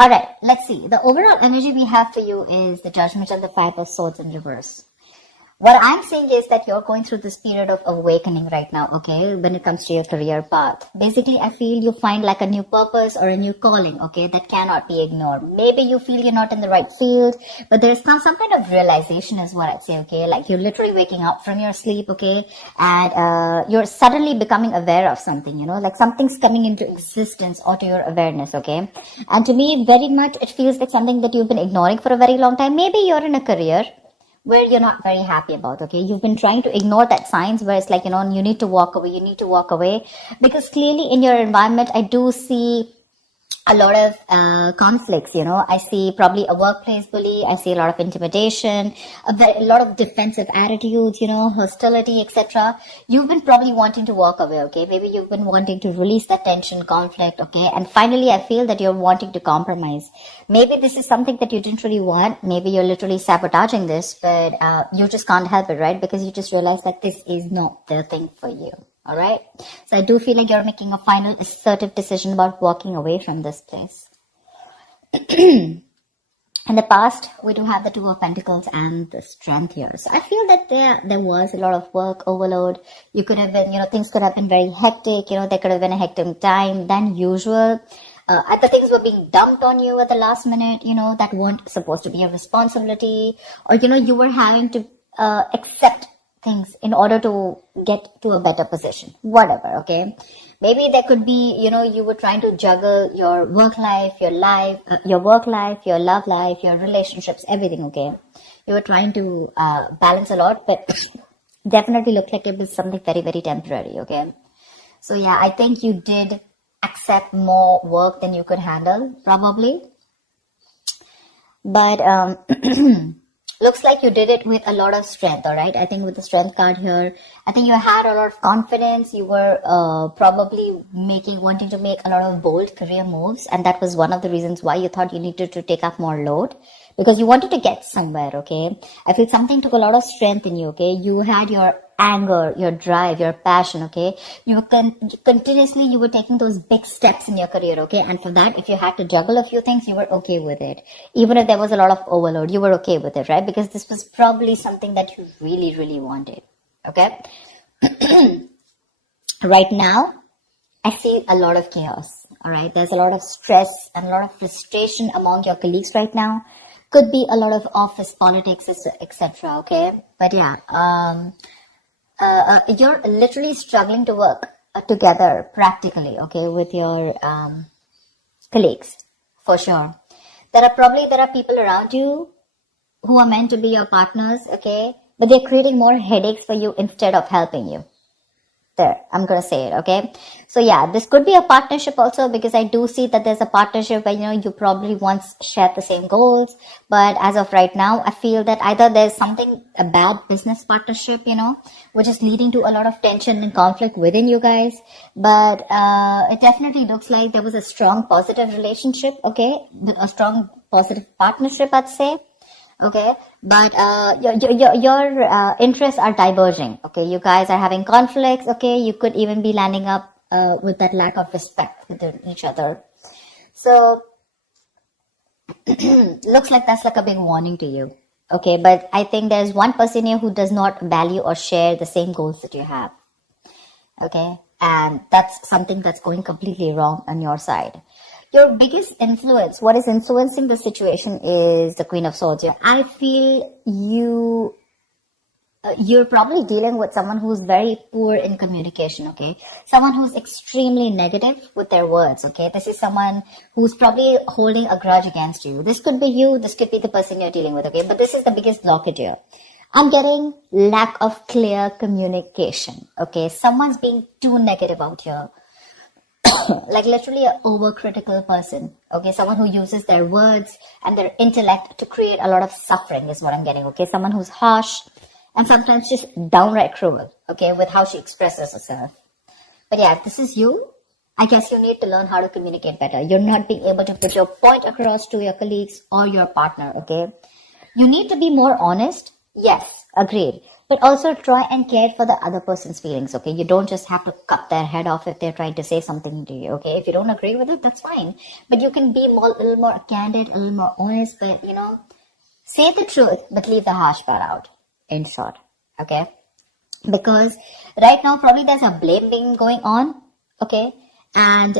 All right, let's see. The overall energy we have for you is the Judgment and the Five of Swords in reverse. What I'm saying is that you're going through this period of awakening right now, okay, when it comes to your career path. Basically, I feel you find like a new purpose or a new calling, okay, that cannot be ignored. Maybe you feel you're not in the right field, but there's some kind of realization is what I'd say, okay, like you're literally waking up from your sleep, okay, and you're suddenly becoming aware of something, like something's coming into existence or to your awareness, okay. And to me, very much, it feels like something that you've been ignoring for a very long time. Maybe you're in a career where you're not very happy about, okay? You've been trying to ignore that signs where it's like, you need to walk away, because clearly in your environment, I do see a lot of conflicts, I see probably a workplace bully, I see a lot of intimidation, a lot of defensive attitudes, hostility, etc. You've been probably wanting to walk away, okay? Maybe you've been wanting to release that tension, conflict, okay? And finally, I feel that you're wanting to compromise. Maybe this is something that you didn't really want. Maybe you're literally sabotaging this, but you just can't help it, right? Because you just realize that this is not the thing for you. All right. So I do feel like you're making a final assertive decision about walking away from this place. In the past, we do have the Two of Pentacles and the Strength here. So I feel that there was a lot of work overload. You could have been, things could have been very hectic. There could have been a hectic time than usual. The things were being dumped on you at the last minute, that weren't supposed to be a responsibility. Or, you were having to accept things in order to get to a better position, whatever, okay? Maybe there could be, you were trying to juggle your work life, your love life, your relationships, everything, okay? You were trying to balance a lot, but definitely looked like it was something very, very temporary, okay? So yeah, I think you did accept more work than you could handle, probably. But looks like you did it with a lot of strength, all right? I think with the Strength card here, I think you had a lot of confidence. You were probably wanting to make a lot of bold career moves. And that was one of the reasons why you thought you needed to take up more load, because you wanted to get somewhere, okay? I feel something took a lot of strength in you, okay? You had your anger, your drive, your passion, okay? You were continuously, you were taking those big steps in your career, okay? And for that, if you had to juggle a few things, you were okay with it. Even if there was a lot of overload, you were okay with it, right? Because this was probably something that you really, really wanted, okay? Right now, I see a lot of chaos, all right? There's a lot of stress and a lot of frustration among your colleagues right now. Could be a lot of office politics, etc., okay? But yeah, you're literally struggling to work together practically, okay, with your colleagues, for sure. There are people around you who are meant to be your partners, okay, but they're creating more headaches for you instead of helping you. There, I'm going to say it, okay? So yeah, this could be a partnership also, because I do see that there's a partnership where, you probably once shared the same goals. But as of right now, I feel that either there's a bad business partnership, which is leading to a lot of tension and conflict within you guys. But it definitely looks like there was a strong positive relationship, okay? A strong positive partnership, I'd say. Okay, but your interests are diverging. Okay, you guys are having conflicts. Okay, you could even be landing up with that lack of respect within each other. So looks like that's like a big warning to you. Okay, but I think there's one person here who does not value or share the same goals that you have. Okay, and that's something that's going completely wrong on your side. Your biggest influence, what is influencing the situation, is the Queen of Swords. I feel you're probably dealing with someone who's very poor in communication, okay? Someone who's extremely negative with their words, okay? This is someone who's probably holding a grudge against you. This could be you, this could be the person you're dealing with, okay? But this is the biggest blockage here. I'm getting lack of clear communication, okay? Someone's being too negative out here. Like literally an overcritical person, okay? Someone who uses their words and their intellect to create a lot of suffering is what I'm getting, okay? Someone who's harsh and sometimes just downright cruel, okay, with how she expresses herself. But yeah, if this is you, I guess you need to learn how to communicate better. You're not being able to put your point across to your colleagues or your partner, okay? You need to be more honest. Yes, agreed. but also try and care for the other person's feelings, okay? You don't just have to cut their head off if they're trying to say something to you, okay? If you don't agree with it, that's fine. But you can be a little more candid, a little more honest, but, say the truth, but leave the harsh part out, in short, okay? Because right now, probably there's a blame game going on, okay? And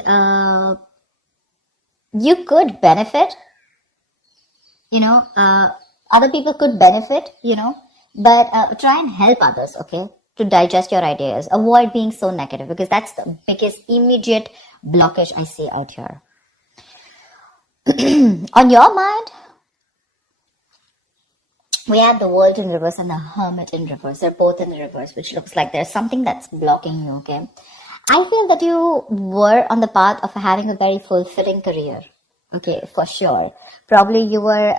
you could benefit, other people could benefit, but try and help others, okay, to digest your ideas. Avoid being so negative, because that's the biggest immediate blockage I see out here. On your mind, we have the World in reverse and the Hermit in reverse. They're both in the reverse, which looks like there's something that's blocking you, okay? I feel that you were on the path of having a very fulfilling career, okay, for sure. Probably you were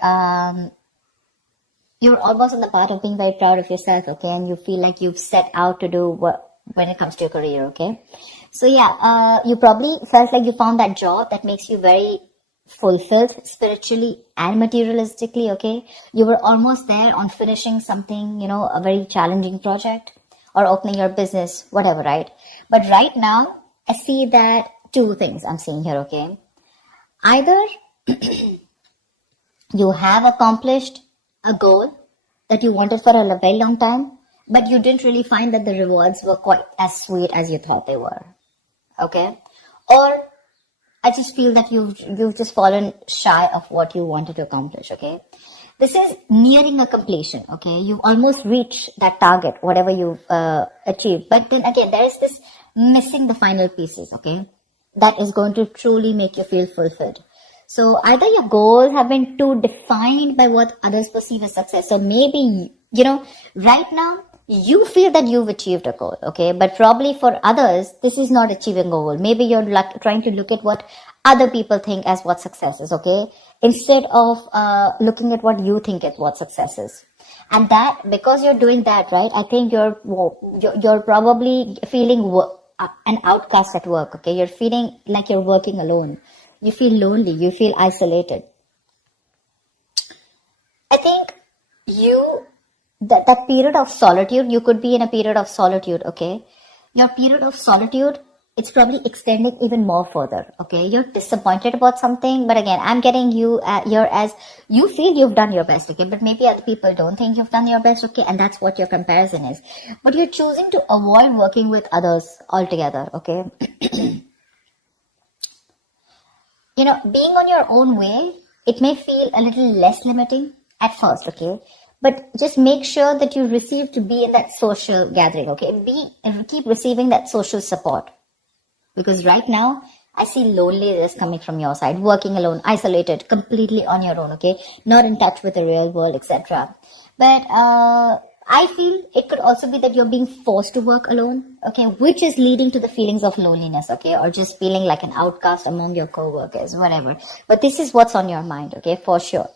almost on the path of being very proud of yourself, okay, and you feel like you've set out to do what when it comes to your career, okay? So yeah, you probably felt like you found that job that makes you very fulfilled spiritually and materialistically, okay? You were almost there on finishing something, a very challenging project or opening your business, whatever, right? But right now, I see that two things I'm seeing here, okay? Either you have accomplished a goal that you wanted for a very long time, but you didn't really find that the rewards were quite as sweet as you thought they were, okay? Or I just feel that you've just fallen shy of what you wanted to accomplish, okay? This is nearing a completion, okay? You've almost reached that target, whatever you've achieved. But then again, there is this missing the final pieces, okay? That is going to truly make you feel fulfilled. So either your goals have been too defined by what others perceive as success. So maybe, right now, you feel that you've achieved a goal, okay? But probably for others, this is not achieving a goal. Maybe you're trying to look at what other people think as what success is, okay? Instead of looking at what you think is what success is. And that, because you're doing that, right, I think you're probably feeling an outcast at work, okay? You're feeling like you're working alone. You feel lonely. You feel isolated. I think that period of solitude, you could be in a period of solitude, okay? Your period of solitude, it's probably extending even more further, okay? You're disappointed about something, but again, I'm getting you here as you feel you've done your best, okay? But maybe other people don't think you've done your best, okay? And that's what your comparison is. But you're choosing to avoid working with others altogether, okay? Being on your own way, it may feel a little less limiting at first, okay? But just make sure that you receive to be in that social gathering, okay? Keep receiving that social support. Because right now, I see loneliness coming from your side, working alone, isolated, completely on your own, okay? Not in touch with the real world, etc. But I feel it could also be that you're being forced to work alone, okay? Which is leading to the feelings of loneliness, okay? Or just feeling like an outcast among your co-workers, whatever. But this is what's on your mind, okay? For sure.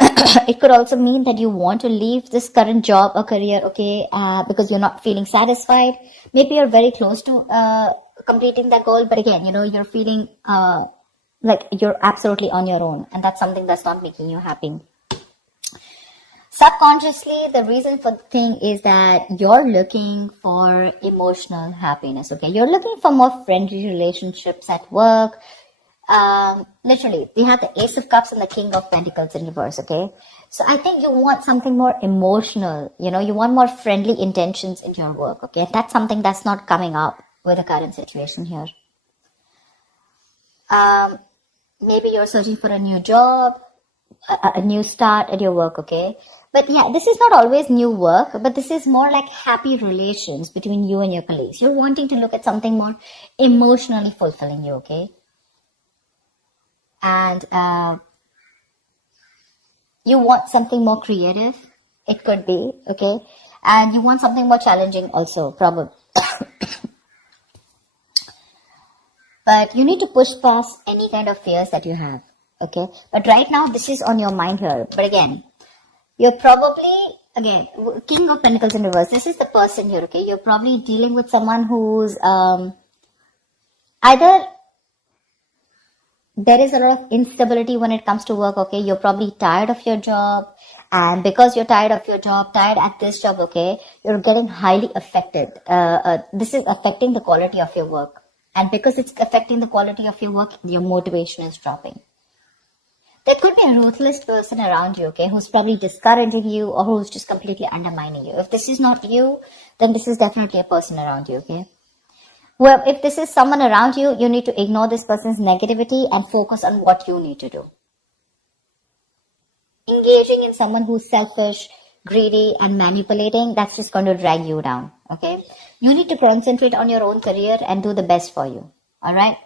It could also mean that you want to leave this current job or career, okay, because you're not feeling satisfied. Maybe you're very close to completing that goal, but again, you're feeling like you're absolutely on your own, and that's something that's not making you happy. Subconsciously, the reason for the thing is that you're looking for emotional happiness, okay? You're looking for more friendly relationships at work. Literally, we have the Ace of Cups and the King of Pentacles in reverse, okay? So I think you want something more emotional, you want more friendly intentions in your work, okay? That's something that's not coming up with the current situation here. Maybe you're searching for a new job, a new start at your work, okay? But yeah, this is not always new work, but this is more like happy relations between you and your colleagues. You're wanting to look at something more emotionally fulfilling you, okay? And you want something more creative, it could be, okay? And you want something more challenging also, probably. But you need to push past any kind of fears that you have, okay? But right now, this is on your mind here. But again, you're probably, King of Pentacles in reverse. This is the person here, okay? You're probably dealing with someone who's either there is a lot of instability when it comes to work, okay? You're probably tired of your job. And because you're tired of your job, tired at this job, okay, you're getting highly affected. This is affecting the quality of your work. And because it's affecting the quality of your work, your motivation is dropping. There could be a ruthless person around you, okay, who's probably discouraging you or who's just completely undermining you. If this is not you, then this is definitely a person around you, okay? Well, if this is someone around you, you need to ignore this person's negativity and focus on what you need to do. Engaging in someone who's selfish, greedy, and manipulating, that's just going to drag you down, okay? You need to concentrate on your own career and do the best for you, all right?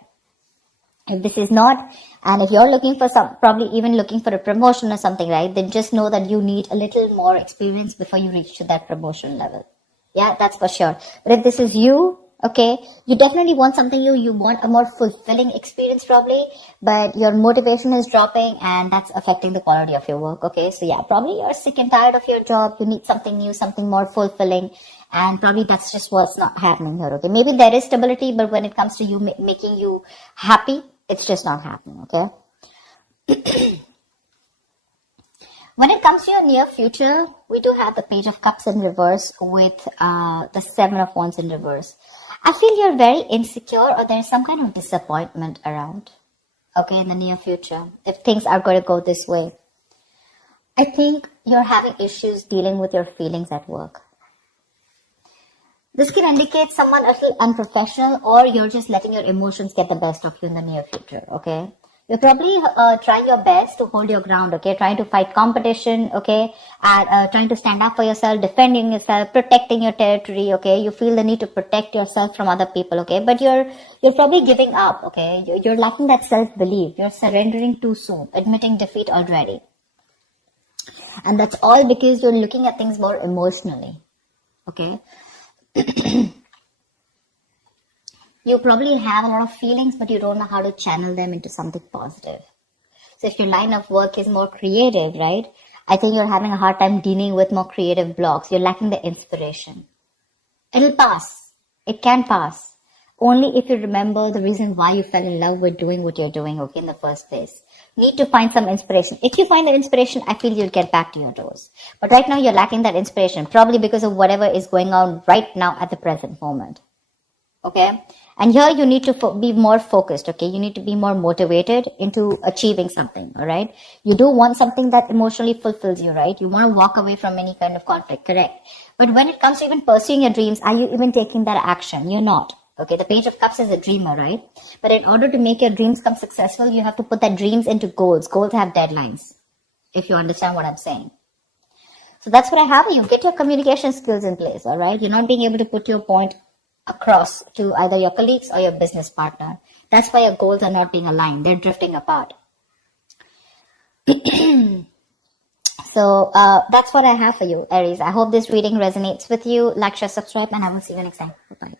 If this is not, and if you're looking for probably even looking for a promotion or something, right, then just know that you need a little more experience before you reach to that promotion level. Yeah, that's for sure. But if this is you, okay, you definitely want something you want a more fulfilling experience probably, but your motivation is dropping and that's affecting the quality of your work, okay? So yeah, probably you're sick and tired of your job. You need something new, something more fulfilling, and probably that's just what's not happening here, okay? Maybe there is stability, but when it comes to you making you happy, it's just not happening, okay? When it comes to your near future, we do have the Page of Cups in reverse with the Seven of Wands in reverse. I feel you're very insecure or there's some kind of disappointment around, okay, in the near future, if things are going to go this way. I think you're having issues dealing with your feelings at work. This can indicate someone a little unprofessional or you're just letting your emotions get the best of you in the near future, okay? You're probably trying your best to hold your ground, okay? Trying to fight competition, okay? And trying to stand up for yourself, defending yourself, protecting your territory, okay? You feel the need to protect yourself from other people, okay? But you're probably giving up, okay? You're lacking that self-belief. You're surrendering too soon, admitting defeat already. And that's all because you're looking at things more emotionally, okay? You probably have a lot of feelings, but you don't know how to channel them into something positive. So if your line of work is more creative, right? I think you're having a hard time dealing with more creative blocks. You're lacking the inspiration. It'll pass. It can pass. Only if you remember the reason why you fell in love with doing what you're doing, okay, in the first place. Need to find some inspiration. If you find the inspiration, I feel you'll get back to your doors. But right now, you're lacking that inspiration, probably because of whatever is going on right now at the present moment. Okay? And here you need to be more focused, okay? You need to be more motivated into achieving something, all right? You do want something that emotionally fulfills you, right? You want to walk away from any kind of conflict, correct? But when it comes to even pursuing your dreams, are you even taking that action? You're not. Okay, the Page of Cups is a dreamer, right? But in order to make your dreams come successful, you have to put that dreams into goals. Goals have deadlines, if you understand what I'm saying. So that's what I have. You get your communication skills in place, all right? You're not being able to put your point across to either your colleagues or your business partner. That's why your goals are not being aligned. They're drifting apart. So that's what I have for you, Aries. I hope this reading resonates with you. Like, share, subscribe, and I will see you next time. Bye-bye.